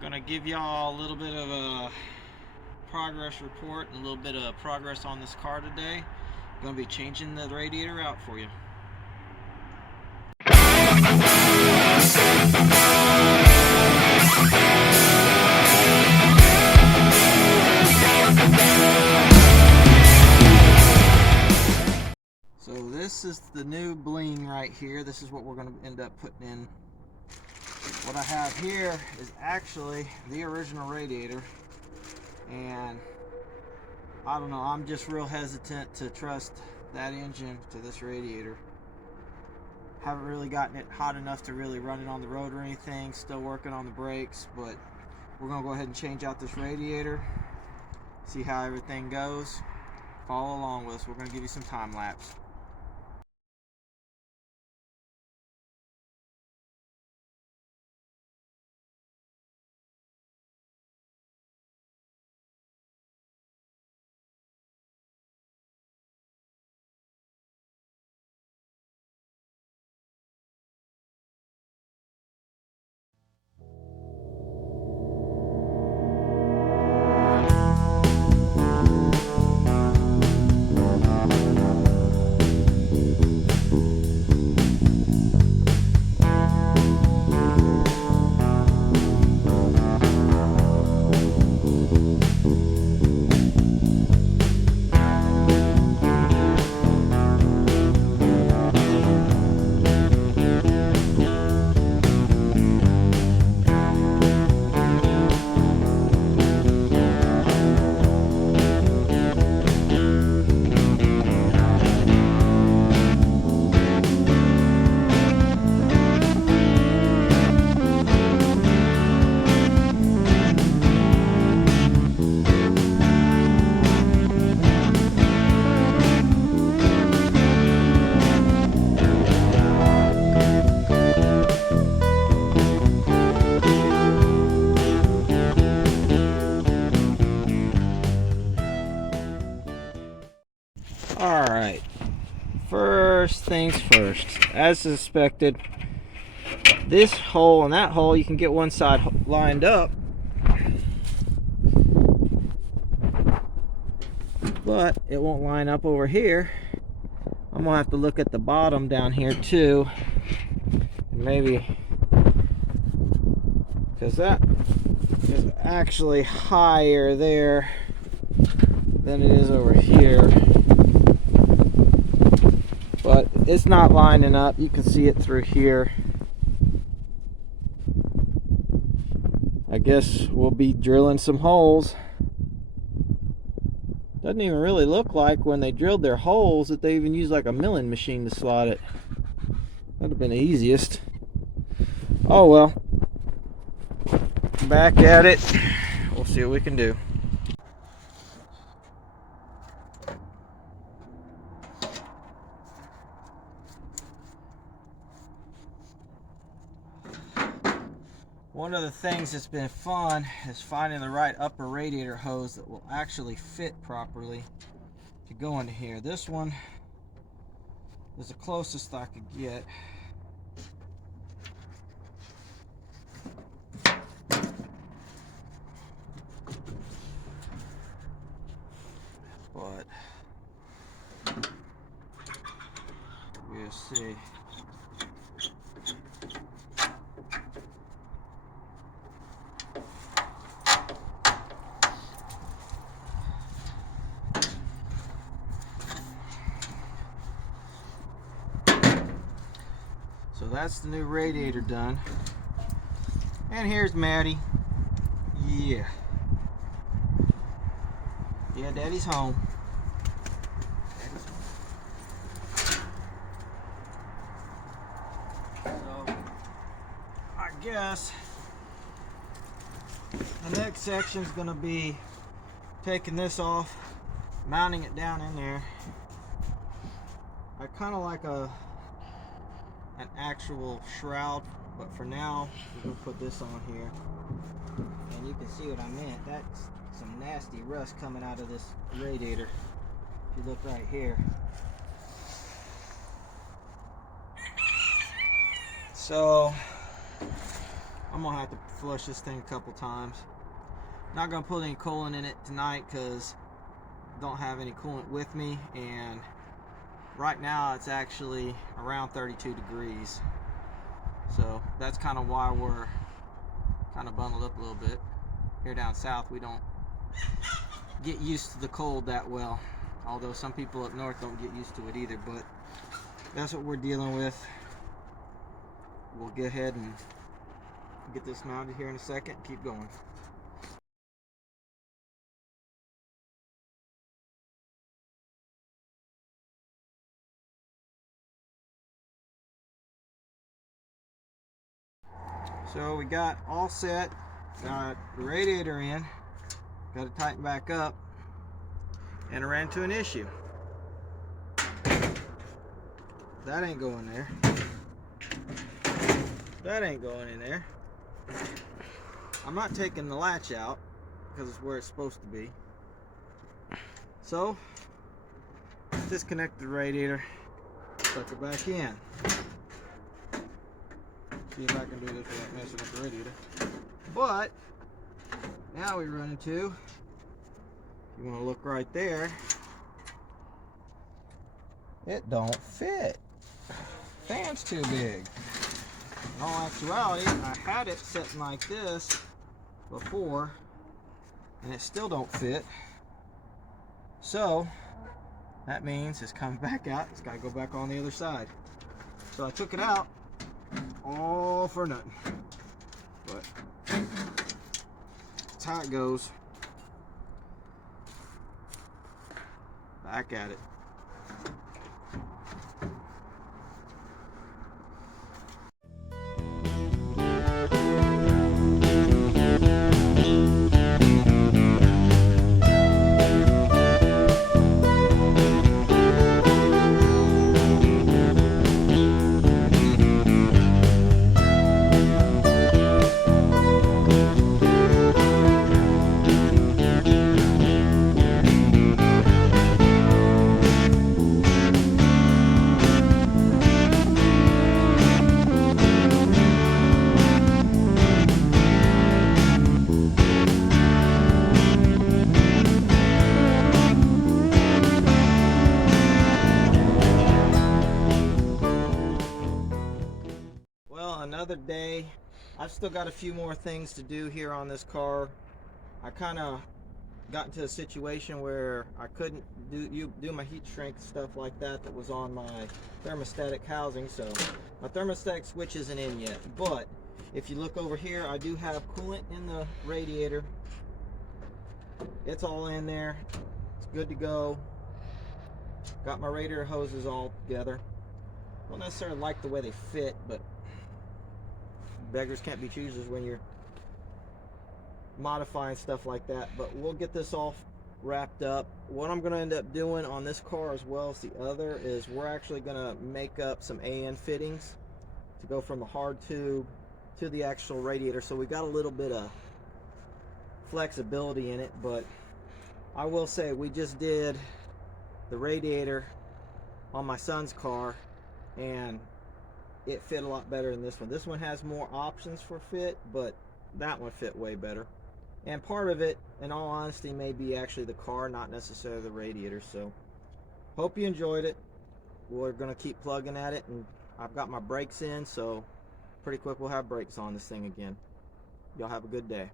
Gonna give y'all a little bit of a progress report and a little bit of progress on this car today. Gonna be changing the radiator out for you. So this is the new bling right here. This is what we're going to end up putting in. What I have here is actually the original radiator, and I don't know, I'm just real hesitant to trust that engine to this radiator. Haven't really gotten it hot enough to really run it on the road or anything. Still working on the brakes, but we're going to go ahead and change out this radiator, see how everything goes. Follow along with us. We're going to give you some time lapse. Alright, first things first, as suspected, this hole and that hole, you can get one side lined up, but it won't line up over here. I'm going to have to look at the bottom down here too, maybe, because that is actually higher there than it is over here. But it's not lining up. You can see it through here. I guess we'll be drilling some holes. Doesn't even really look like when they drilled their holes that they even used like a milling machine to slot it. That'd have been the easiest. Oh well. Back at it. We'll see what we can do. One of the things that's been fun is finding the right upper radiator hose that will actually fit properly to go into here. This one is the closest I could get. But we'll see. So that's the new radiator done. And here's Maddie. Yeah. Yeah, Daddy's home. So, I guess the next section is going to be taking this off, mounting it down in there. I kind of like an actual shroud, but for now we're going to put this on here. And you can see what I meant. That's some nasty rust coming out of this radiator. If you look right here. So I'm gonna have to flush this thing a couple times. Not gonna put any coolant in it tonight because I don't have any coolant with me, and right now it's actually around 32 degrees. So that's kind of why we're kind of bundled up a little bit. Here down south, we don't get used to the cold that well. Although some people up north don't get used to it either, but that's what we're dealing with. We'll go ahead and get this mounted here in a second. Keep going. So we got all set, got the radiator in, got to tighten back up, and I ran into an issue. That ain't going there. That ain't going in there. I'm not taking the latch out because it's where it's supposed to be. So, disconnect the radiator, tuck it back in. See if I can do this without messing up the radiator. But now we run into, if you want to look right there, it don't fit. Fan's too big. In all actuality, I had it sitting like this before and it still don't fit. So that means it's coming back out. It's got to go back on the other side. So I took it out all for nothing. But that's how it goes. Back at it. Another day. I've still got a few more things to do here on this car. I kind of got into a situation where I couldn't do my heat shrink stuff like that was on my thermostatic housing, so my thermostatic switch isn't in yet. But if you look over here, I do have coolant in the radiator. It's all in there. It's good to go. Got my radiator hoses all together. Don't necessarily like the way they fit, but beggars can't be choosers when you're modifying stuff like that. But we'll get this all wrapped up. What I'm going to end up doing on this car as well as the other is we're actually going to make up some AN fittings to go from the hard tube to the actual radiator, so we got a little bit of flexibility in it. But I will say, we just did the radiator on my son's car and it fit a lot better than this one. This one has more options for fit, but that one fit way better. And part of it, in all honesty, may be actually the car, not necessarily the radiator. So hope you enjoyed it. We're gonna keep plugging at it, and I've got my brakes in, so pretty quick we'll have brakes on this thing again. Y'all have a good day.